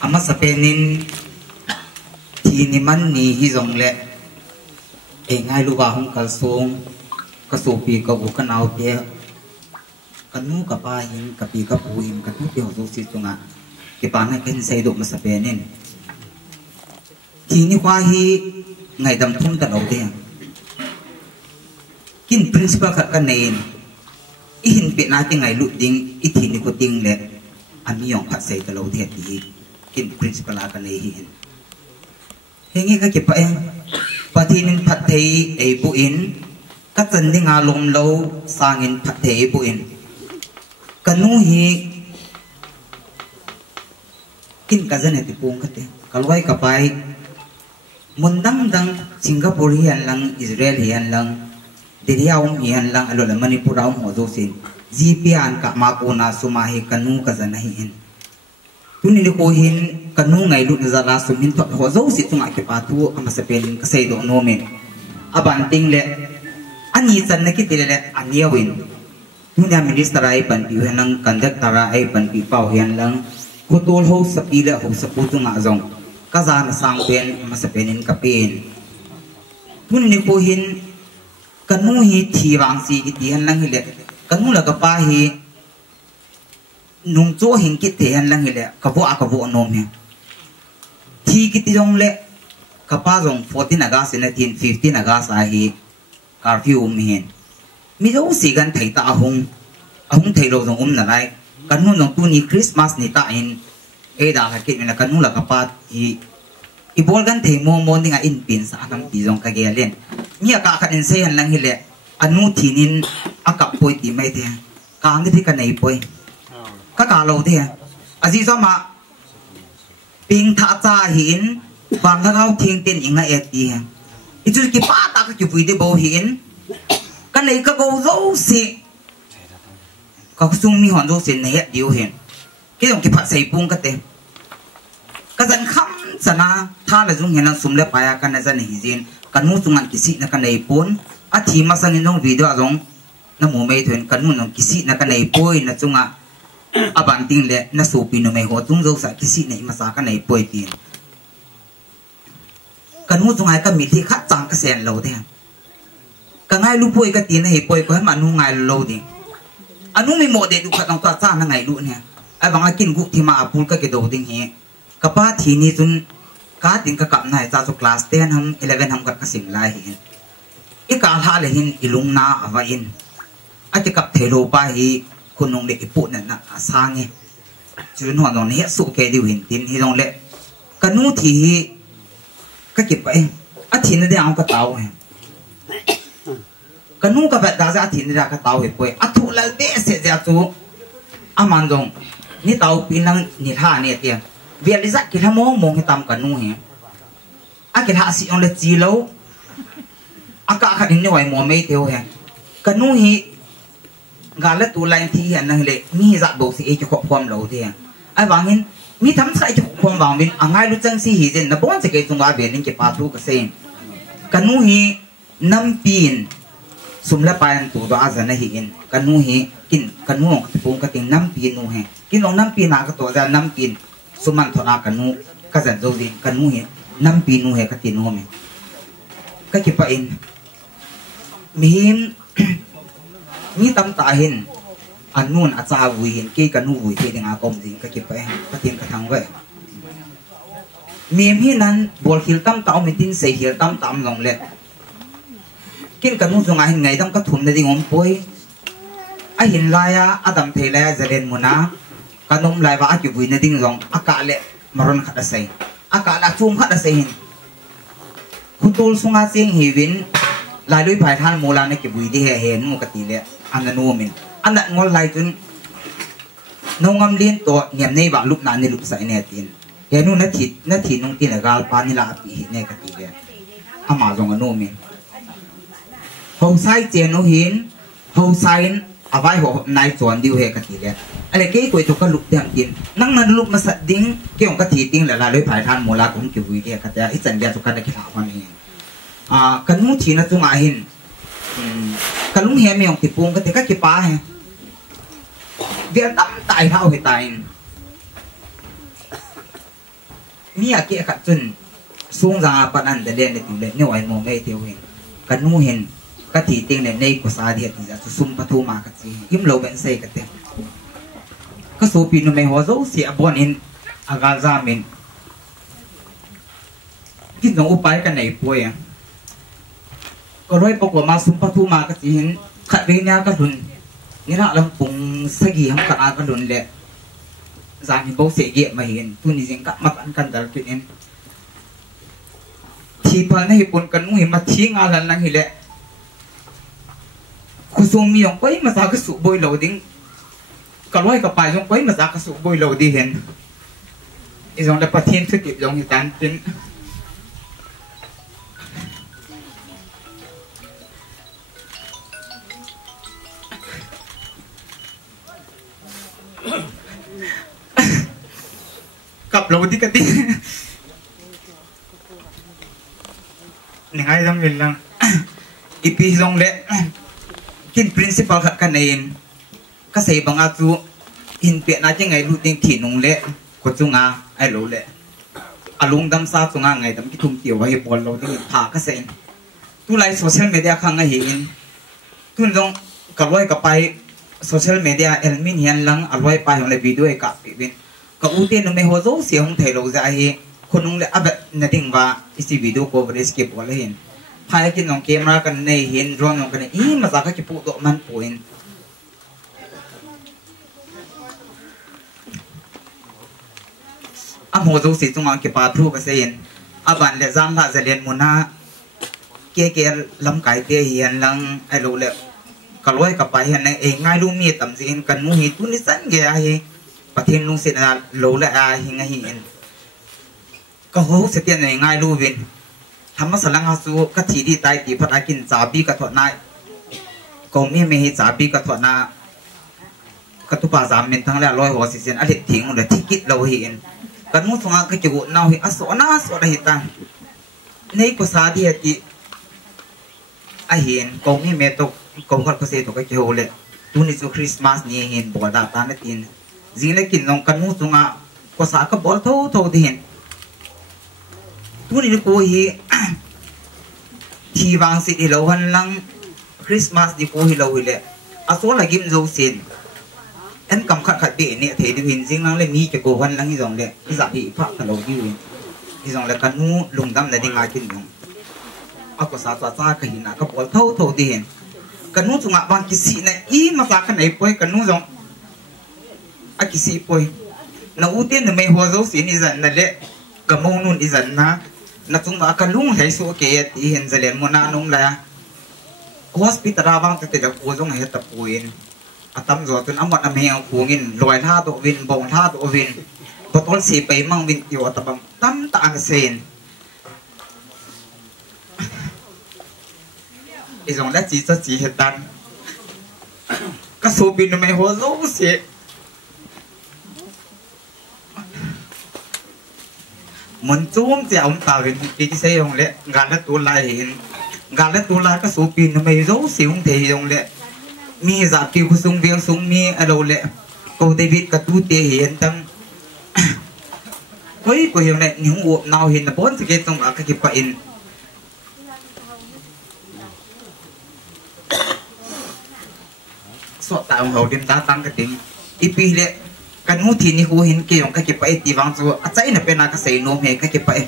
ama sapenin thi ni man ni hi zong le e ngai lu wa hong kal song ka su pi ka bu ka nau te kanu ka pa hin ka pi ka pu hin ka tu te ho si tunga ke pa na ken sei do ma sapenin thi ni kwa hi ngai dam thum ta lo te kin principle khat ka nein i hin pe na ti ngai lu ding i thi ni ko ting le ami yong phat sei ta lo te ti kin principle la ka nei hin hengi ka ke pa eng patinin phat thei e bu in ka chan ni nga lom lo sangin phat thei bu in kanu hi kin ka jane ti pung ka te kalwai ka pai mundang dang Singapore hian lang Israel hian lang Diriaum hian lang alola Manipur aum ho zo sin GPan ka ma ko na suma hi kanu ka jana hi hin tuni ni ko hin kanu ngai lu za la sumin to ho zo si tunga ke pa tu ama se pen ka sei do no me aban ting le ani chan na ki tile le ania win tunia minister ai pan pi hanang conductor ai pan pi pau hian lang ko tol ho sa pi le ho sa pu tunga zong ka za na sang pen ama se penin ka pen tuni ni ko hin kanu hi thi wang si ki ti han lang hi le kanu la ka pa hi nung cho hình kít thể hành lang hele cả vụ nom he thi kít jong le kapa jong 14 August 1915 August hi curfew mi hen mi jo si gan thei ta ahung thei lo jong na lai kanu jong tu ni Christmas ni ta in e da la kit na kanu la kapa hi i bol gan thei mo ninga in pin sa nam ti jong ka ge len mi ka khat in se han lang hele anu thinin akap poi ti mai te ka ang ti ka nei poi ka ka lo te aji so ma ping tha cha hin bang tha gao thing ten inga et ti i chu ki pa ta ka ki pui de bo hin ka nei ka go zo si ka sung mi hon zo sin nei diu hin ki yong ki pha sei pung ka te ka zan kham sana tha la jung hin sum le pa ya ka na zan hi jin ka nu chungan ki si na ka nei pon a thi ma sang in jong video jong na mo mei thuen ka nu nong ki si na ka nei poi na chunga aban ting le na su pi no mai ho tung zo sa kisi nei ma sa ka nei poi tin kanu chung ai ka mi thi khat chang ka sen lo de ka ngai lu poi ka tin hei poi ko ma nu ngai lo di anu mi mo de du khat nang ta cha na ngai lu ne ai banga kin gu thi ma apul ka ke do ding he ka pa thi ni chun ka tin ka kap nai cha chu class 10 ham 11 ham ka sim lai hi i ka ha le hin ilung na awa in a ti kap thelo pa hi kunong le ipu na asange chun ho no ne su ke di win tin hi dong le kanu thi ka ki pa a thin de ang ka taw he kanu ka ba da za thin ra ka taw he poi a thu la de se ja chu aman dong ni taw pin lang ni tha ne tia vi ali za ki la mo mong hi tam kanu he a ki ha si on le chi lo aka kha ni wai mo mei teo he kanu hi gala tu lain thi han nang le mi za bo si e ko khom lo de ai wangin mi tham sai ko khom wang min angai lu chang si hi jen na bon se ke tunga be ning ke pa thu ka sen kanu hi nam pin sumla pan tu do azana hi in kanu hi kin kanu ka pung ka ting nam pin nu he kin long nam pin na ka to za nam pin suman thona kanu ka jan zo din kanu hi nam pin nu he ka tin no me ka ki pa in mihim ni tam ta hin anun a cha vui hin ke kanu vui te dinga kom ding ka ki pa patin ka thang we miem hi nan bol khil tam taw mi tin se hil tam tam long le kin kanu zunga hin ngai dam ka thum na ding om poi a hin la ya adam the la ya zalen muna kanom lai wa a ki vui na ding rong aka le maron khat sai aka la chum khat sai hin khutul sunga sing hi win lai lui phai than mola ne ki vui di he hen mu ka ti le an nu min an na ngol lai chun nongam lin to niam nei ba lup na ni lup sai ne tin he nu na thi nong tin gal pa ni la pi ne ka ti le ama jong anu min ho sai che no hin ho sai avai ho nai chon diu he ka ti le ale ke ko to ka lup tiam tin nang man lup ma sa ding ke ong ka thi ting la lui phai than mola kum ki vui de ka ta i chan ya to ka da ki ha wa ni kan mu thi na chunga hin kalung he me ong ti pung ka te ka ki pa he dia tam tai thao he tai mi a ki ka chun sung za pan an de len ti le ne wai mo ngai teu hin kan nu hin ka ti ting ne nei ko sa dia ti za sum pathu ma ka chi im lo ben sei ka te ka so pi no me ho zo si abon in aga za min kin no upai ka nei poi a ko roi pok ma sum pathu ma ka chi hin kha be nya ka dun ni na lam pung sagi ham ka a ka dun le za ni bo se ge ma hin tu ni jing ka mat an kan dal kin in thi pa na hi pon kan nu hi ma thi nga lan lang hi le khu sum mi ong koi ma sa ka su boi lo ding ka loi ka pai jong koi ma sa ka su boi lo di hen i jong le pa thien thu tip jong hi tan tin cặp lâu đi cái tí ngay trong mình là ipi trong lệ kin principal khắc cái này các sĩ bằng áp dụng hình biện ai chứ ngày lưu tiếng thì nông lệ của chúng à ai lâu lệ lung đâm sa chúng à ngày đâm cái thùng tiểu và hiệp bồn lâu đi thả các sĩ tu lại social media khang ngày hiện tu trong cả loài cả bài social media elmin hiền lăng loài bài hôm nay video ấy cả bên ka uten no me ho zo si hong thai lo za hi khunung le ab na ding wa isi video coverage ke pole hin phai kin nong camera kan nei hin drone nong kan i ma za ka ki pu do man point am ho zo si chung ke pa thu ka se hin aban le zam la za len muna ke lam kai te hian lang ai lo le ka loi ka pa hian e ngai lu mi tam jin kan mu hi tu ni san ge a hi pathin lung sin na lo la a hinga hi en ka ho se tian nei ngai lu vin thama salang ha su ka thi di tai ti phat akin cha bi ka thot nai ko mi me hi cha bi ka thot na ka tu pa zam men thang la loi ho si sen a le thing le thikit lo hi en kan mu thonga ka chu nau hi aso na so da hi ta nei ko sa di ti a hin ko mi me to ko ka se to ka ke ho le tu ni chu Christmas ni hin bo da ta na tin zile kin nong kan mu tunga ko sa ka bol tho din tu ni ko hi thi wang si lo han lang Christmas di ko hi lo hi le aso la gim zo sin en kam khat khat be ne the di hin jing lang le mi ke ko han lang hi jong le za hi pha ka lo di hi jong le kan mu lung dam na ding a kin jong a ko sa cha ka hi na ka bol tho din kan mu tunga bang ki si na i ma sa ka nei poi kan nu jong a kisi poi na uten na me ho zo sin izan na le ka mo nun izan na chung ma ka lung hai so ke ti hen zalen mo na nong la hospital ra bang te da ko jong he ta puin atam zo tun amot am he ku ngin loi tha to win bong tha to win botol si pe mang win ti wa ta bang tam ta an sen izong la chi sa chi he tan ka so bin na me ho zo si mình chung thì ông tao hiện cái xe ông lệ gà đất tu lai hiện gà đất tu lai cái số pin nó mày rấu xíu thì ông lệ mi giả kêu của sung viên sung mi ở đâu lệ câu David cái tu tiền hiện tâm với của hiện lệ những uổng nào hiện là bốn cái trong ở cái kịp in sọt tại ông hậu đêm ta tăng cái tiếng ipi lệ kan mu thi ni hu hin ke yong ka ke pa e ti wang chu a chai na pe na ka sei no me ka ke pa e